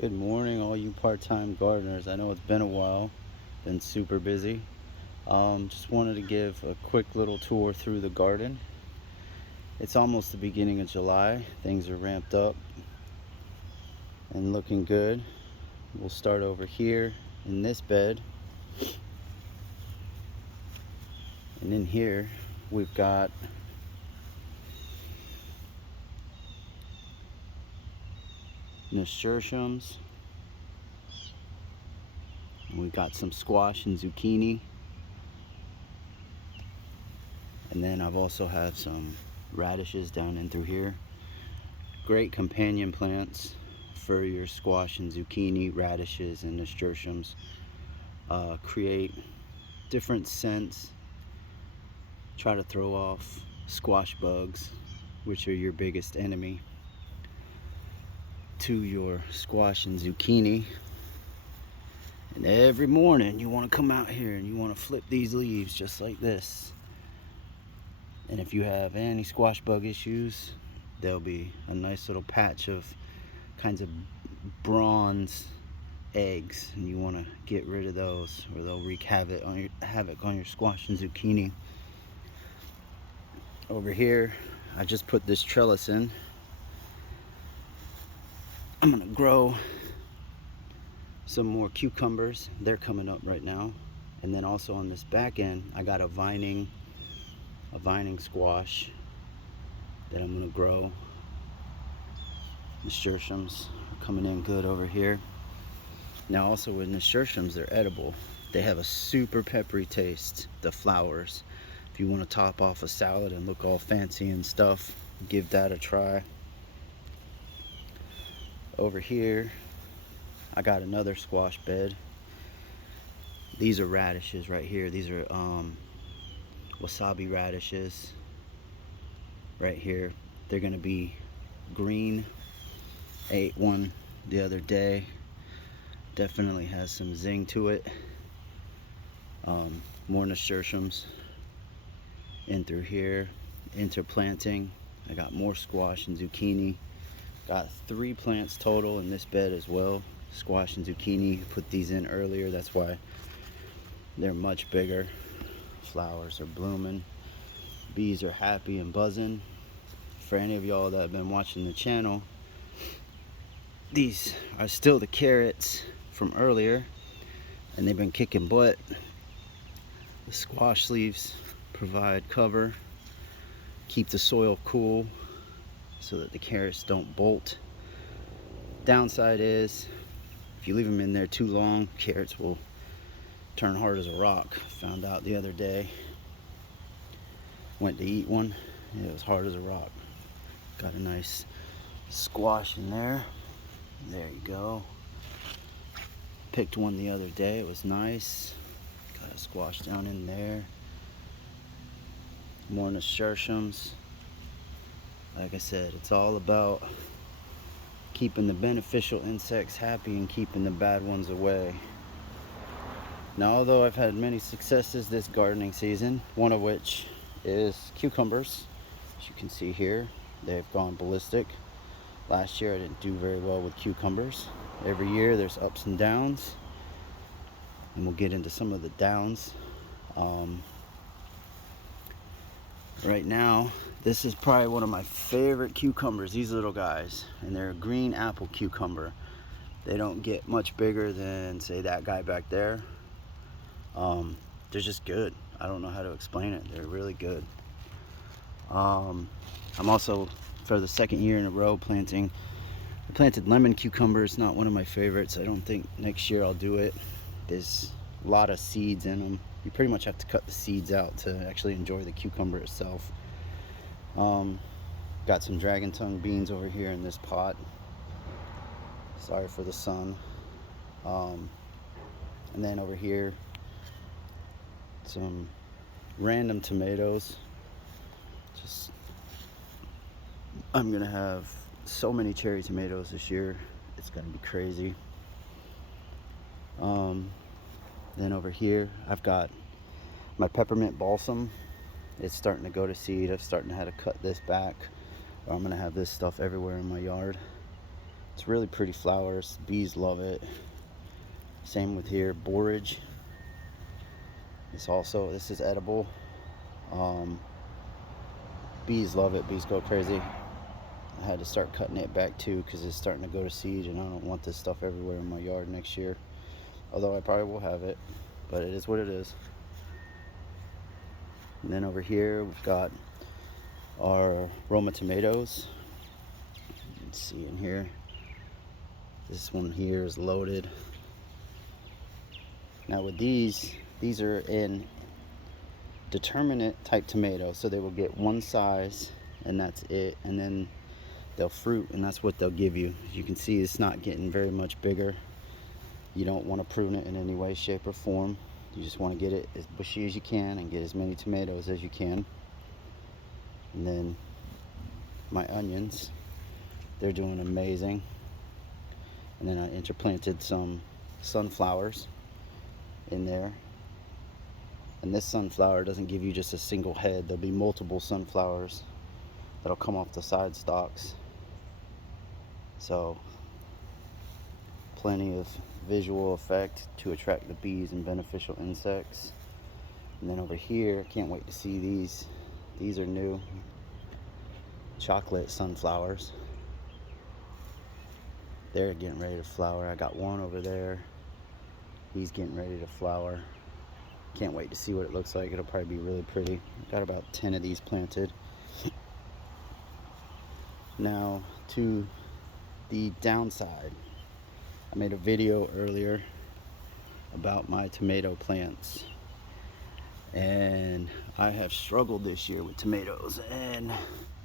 Good morning, all you part-time gardeners. I know it's been a while, been super busy. Just wanted to give a quick little tour through the garden. It's almost the beginning of July. Things are ramped up and looking good. We'll start over here in this bed. And in here, we've got nasturtiums. We've got some squash and zucchini. And then I've also have some radishes down in through here. Great companion plants for your squash and zucchini, radishes and nasturtiums. Create different scents. Try to throw off squash bugs, which are your biggest enemy to your squash and zucchini. And every morning you want to come out here and you want to flip these leaves just like this. And if you have any squash bug issues, there'll be a nice little patch of kinds of bronze eggs, and you want to get rid of those or they'll wreak havoc on your squash and zucchini. Over here, I just put this trellis in. I'm gonna grow some more cucumbers. They're coming up right now. And then also on this back end, I got a vining squash that I'm gonna grow. Nasturtiums are coming in good over here. Now also with nasturtiums, they're edible. They have a super peppery taste, the flowers. If you want to top off a salad and look all fancy and stuff, give that a try. Over here, I got another squash bed. These are radishes right here. These are wasabi radishes right here. They're gonna be green. I ate one the other day. Definitely has some zing to it. More nasturtiums in through here. Interplanting. I got more squash and zucchini. Got 3 plants total in this bed as well. Squash and zucchini. Put these in earlier. That's why they're much bigger. Flowers are blooming. Bees are happy and buzzing. For any of y'all that have been watching the channel, these are still the carrots from earlier, and they've been kicking butt. The squash leaves provide cover, keep the soil cool so that the carrots don't bolt. Downside is if you leave them in there too long, carrots will turn hard as a rock. Found out the other day. Went to eat one, it was hard as a rock. Got a nice squash in there. There you go. Picked one the other day, it was nice. Got a squash down in there. More nasturtiums. Like I said, it's all about keeping the beneficial insects happy and keeping the bad ones away. Now, although I've had many successes this gardening season, one of which is cucumbers. As you can see here, they've gone ballistic. Last year I didn't do very well with cucumbers. Every year there's ups and downs, and we'll get into some of the downs. Right now, this is probably one of my favorite cucumbers, these little guys, and they're a green apple cucumber. They don't get much bigger than, say, that guy back there. They're just good. I don't know how to explain it. They're really good. I'm also, for the second year in a row, I planted lemon cucumbers. Not one of my favorites. I don't think next year I'll do it. There's a lot of seeds in them. You pretty much have to cut the seeds out to actually enjoy the cucumber itself. Got some dragon tongue beans over here in this pot. Sorry for the sun. And then over here, some random tomatoes. I'm gonna have so many cherry tomatoes this year. It's gonna be crazy. Then over here, I've got my peppermint balsam. It's starting to go to seed. I'm starting to have to cut this back, or I'm gonna have this stuff everywhere in my yard. It's really pretty flowers. Bees love it. Same with here, borage. This is edible. Bees love it. Bees go crazy. I had to start cutting it back too because it's starting to go to seed, and I don't want this stuff everywhere in my yard next year. Although I probably will have it, but it is what it is. And then over here we've got our Roma tomatoes. Let's see in here. This one here is loaded. Now with these are in determinate type tomato, so they will get one size and that's it, and then they'll fruit, and that's what they'll give you. As you can see, it's not getting very much bigger. You don't want to prune it in any way, shape, or form. You just want to get it as bushy as you can and get as many tomatoes as you can. And then my onions, they're doing amazing. And then I interplanted some sunflowers in there. And this sunflower doesn't give you just a single head. There'll be multiple sunflowers that'll come off the side stalks. So plenty of visual effect to attract the bees and beneficial insects. And then over here, can't wait to see these. These are new chocolate sunflowers. They're getting ready to flower. I got one over there. He's getting ready to flower. Can't wait to see what it looks like. It'll probably be really pretty. Got about 10 of these planted. Now to the downside. I made a video earlier about my tomato plants, and I have struggled this year with tomatoes, and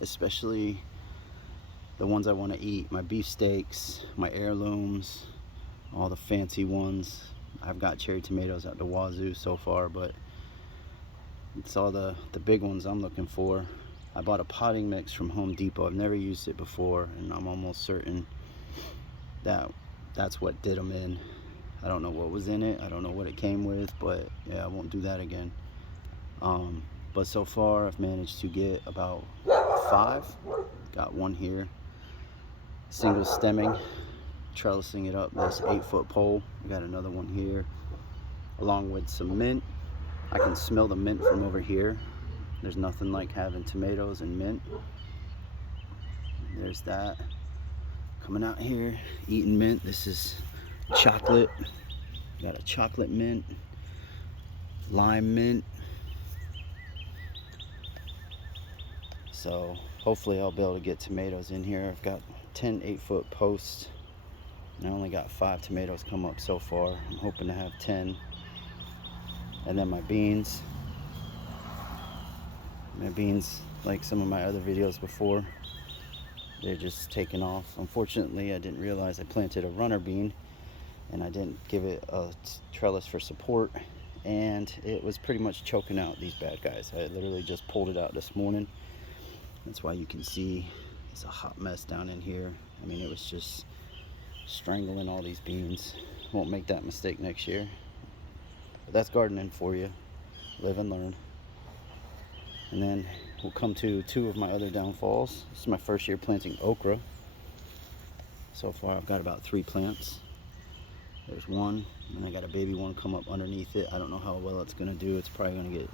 especially the ones I want to eat, my beefsteaks, my heirlooms, all the fancy ones. I've got cherry tomatoes at the wazoo so far, but it's all the big ones I'm looking for. I bought a potting mix from Home Depot. I've never used it before, and I'm almost certain that that's what did them in. I don't know what was in it. I don't know what it came with, but yeah, I won't do that again. But so far I've managed to get about 5. Got one here, single stemming, trellising it up this 8-foot pole. We got another one here, along with some mint. I can smell the mint from over here. There's nothing like having tomatoes and mint. There's that. Coming out here, eating mint. This is chocolate. Got a chocolate mint, lime mint. So hopefully I'll be able to get tomatoes in here. I've got 10 8-foot posts, and I only got 5 tomatoes come up so far. I'm hoping to have 10. And then my beans, like some of my other videos before, they're just taking off. Unfortunately, I didn't realize I planted a runner bean, and I didn't give it a trellis for support, and it was pretty much choking out these bad guys. I literally just pulled it out this morning. That's why you can see it's a hot mess down in here. I mean, it was just strangling all these beans. Won't make that mistake next year. But that's gardening for you. Live and learn. And then we'll come to 2 of my other downfalls. This is my first year planting okra. So far I've got about 3 plants. There's one, and I got a baby one come up underneath it. I don't know how well it's gonna do. It's probably gonna get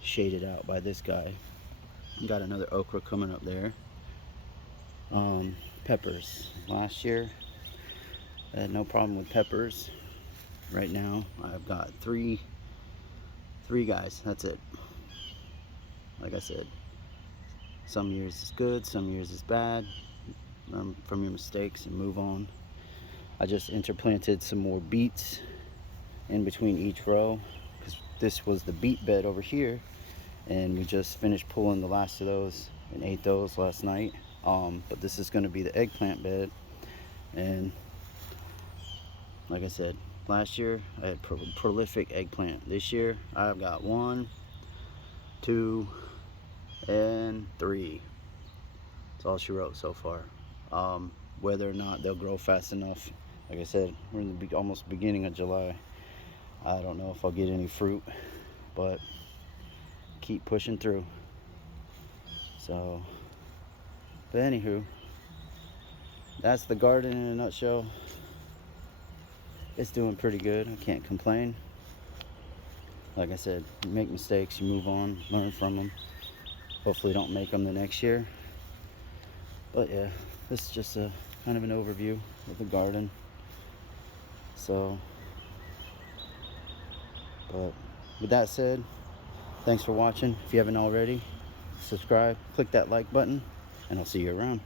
shaded out by this guy. Got another okra coming up there. Peppers. Last year I had no problem with peppers. Right now I've got 3 guys. That's it. Like I said, some years is good, some years is bad. Learn from your mistakes and move on. I just interplanted some more beets in between each row, because this was the beet bed over here, and we just finished pulling the last of those and ate those last night. But this is going to be the eggplant bed, and like I said, last year I had prolific eggplant. This year I've got 1, 2, and 3. That's all she wrote so far. Whether or not they'll grow fast enough, like I said, we're in the almost beginning of July. I don't know if I'll get any fruit, but keep pushing through. So, but anywho, that's the garden in a nutshell. It's doing pretty good. I can't complain. Like I said, you make mistakes, you move on, learn from them. Hopefully don't make them the next year. But yeah, this is just a kind of an overview of the garden. So, but with that said, thanks for watching. If you haven't already, subscribe, click that like button, and I'll see you around.